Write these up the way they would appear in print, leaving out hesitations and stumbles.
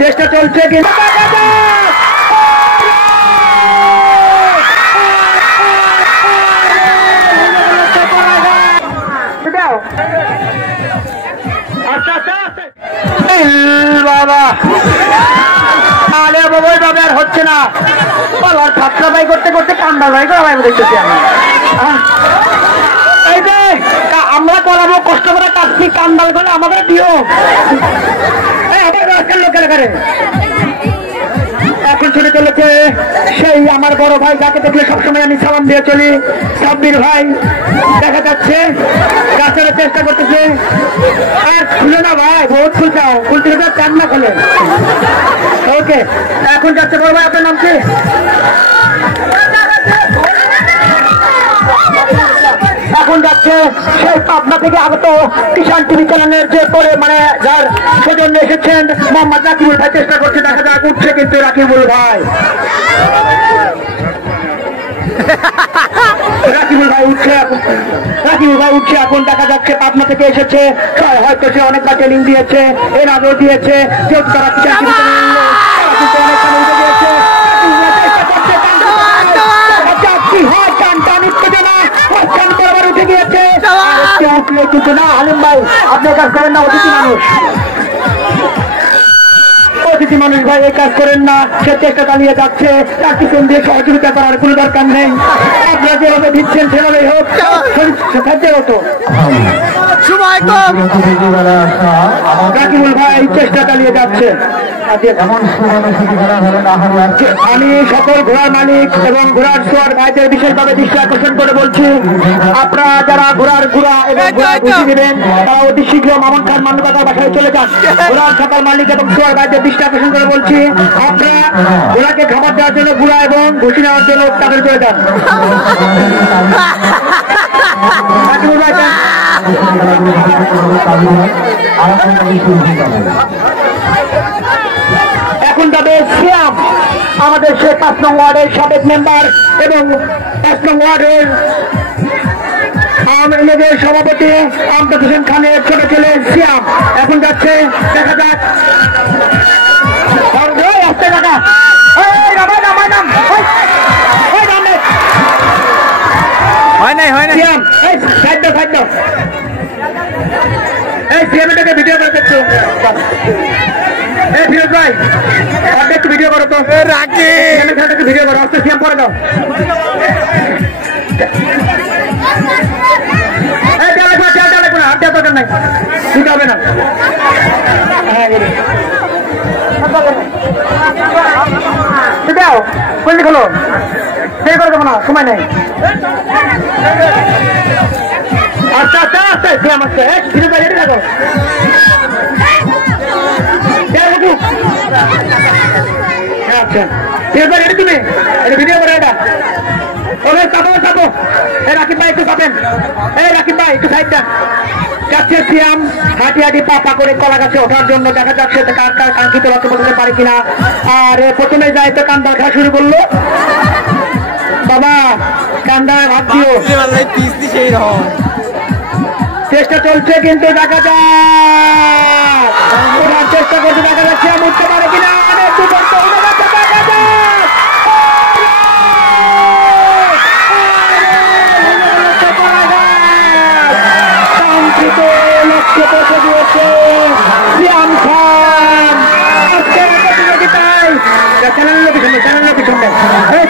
চেষ্টা চলছে কিন্তু বাবা আরে বাবা ওইভাবে আর হচ্ছে না বলার ঠাট্টা ভাই করতে করতে কান্দা ভাই করা ভাই দেখতেছি আমি এই যে আমরা করাবো কষ্ট করে কাটছি কান্দাল করে আমাদের দিও লোকের ঘরে এখন ছুটে চলেছে সেই আমার বড় ভাই যাকে দেখলে সবসময় আমি সালাম দিয়ে চলি সাব্বির ভাই দেখা যাচ্ছে গাছের চেষ্টা করতেছে আর খুলে না ভাই বহুত খুলতাও খুলতে চান না খোলে ওকে এখন যাচ্ছে বড় ভাই আপনার নাম কি এখন যাচ্ছে সেই পাবনা থেকে আগত কিষান টিভি চ্যানেলের যে পরে মানে যার সৌজন্য এসেছেন মোহাম্মদ রাকিবুল ভাই চেষ্টা করছে দেখা যাক উঠছে কিন্তু রাকিবুল ভাই এখন দেখা যাচ্ছে পাবনা থেকে এসেছে হয়তো সে অনেকটা ট্রেনিং দিয়েছে এর আগেও দিয়েছে যেহেতু তারা কিষান টিভি কিন্তু না হালিম ভাই আপনি কাজ করেন না অতিথি মানুষ ভাই এই কাজ করেন না সে চেষ্টা চালিয়ে যাচ্ছে তার পিছন দিয়ে সহযোগিতা করার কোনো দরকার নেই আপনারা যেভাবে দিচ্ছেন সেভাবেই হোক সাহায্যের হতো রাকিবুল ভাই চেষ্টা চালিয়ে যাচ্ছে আমি সকল ঘোড়ার মালিক এবং ঘোড়ার সোয়ার ভাইদের বিশেষভাবে দৃষ্টি আকর্ষণ করে বলছি আপনারা যারা ঘোড়ার ঘোড়া এবং ঘোড়া ঘুষি দিবেন তারা অতি শীঘ্র মামুন খান মান্যতার বাসায় চলে যান ঘোড়ার সকল মালিক এবং সোয়ার ভাইদের দৃষ্টি আকর্ষণ করে বলছি আপনারা ঘোড়াকে খাবার দেওয়ার জন্য ঘোড়া এবং ঘুষি নেওয়ার জন্য তাদের চলে যান এখন যাবে শ্যাম আমাদের সে 5 নং ওয়ার্ডের সাবেক মেম্বার এবং 5 নং ওয়ার্ডের আওয়ামী লীগের সভাপতি আমতাজ হোসেন খানের ছোট ছেলে শ্যাম এখন যাচ্ছে দেখা যাক ভিডিও করে দেখছো ফিরোজ ভাই একটু ভিডিও করো তো রাখি একটু ভিডিও করো আস্তে সিএম করে দাও দরকার নাই দিতে হবে না দাও বললি খোলো সেই করে দেবো না সময় নেই আচ্ছা আচ্ছা আস্তে সিএম আসছে ফিরোজ ভাই রেডি থাকো আচ্ছা এবার রেডি তুমি এটা ভিডিও করে এটা ওরে চাপো চাপো এই রাকিব ভাই একটু চাপেন এই রাকিব ভাই একটু সাইড দেন যাচ্ছে সিয়াম হাঁটি হাঁটি পা করে কলা গাছে ওঠার জন্য দেখা যাচ্ছে কার কার কাঙ্ক্ষিত লক্ষ্য বলতে পারি কিনা আর প্রথমে যাই তো কান্দা খাওয়া শুরু করলো বাবা কান্দায় ভাত দিও চেষ্টা চলছে কিন্তু দেখা যাক ওনার চেষ্টা করতে দেখা যাচ্ছে আমি উঠতে পারে কিনা লক্ষ্যে পৌঁছে দিয়েছে সিয়াম খান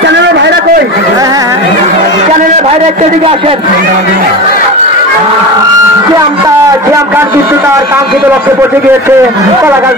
চ্যানেলের ভাইরা কই চ্যানেলের ভাইরা একটা দিকে আসেন সিয়াম খান কিন্তু তার কাঙ্ক্ষিত লক্ষ্যে পৌঁছে গিয়েছে কলাগাছ